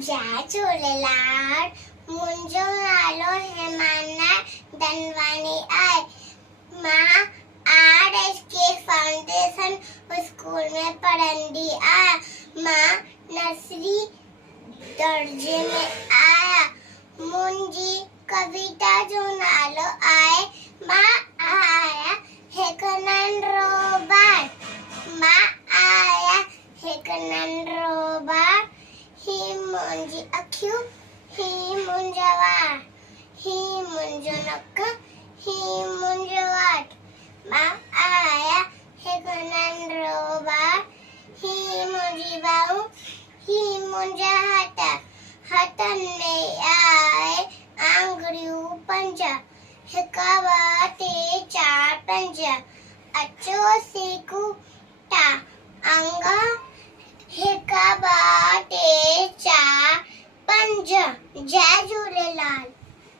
जय झूलेलाल। मुंहिंजो नालो हेमाना धनवानी आहे। मां RSK फाउंडेशन स्कूल में पढ़ंदी आहियां। मां नर्सरी दर्जे में आहियां। मुंहिंजी कविता जो नालो आहे मां आहियां हिकु नंढड़ो ॿारु। मां आहियां हिकु नंढड़ो ॿारु। ही मुंहिंजी अखियूं, ही मुंहिंजा वार, ही मुंहिंजो नक, ही मुंहिंजो वाट। मां आहियां हिकु नंढड़ो ॿारु। ही मुंहिंजी ॿाहूं, ही मुंहिंजा हथ। हथनि में आहे आङुरियूं 5। 1 2 3 4 5। अचो सिखूं था अंग 1 2 3 4 5। जय झूलेलाल।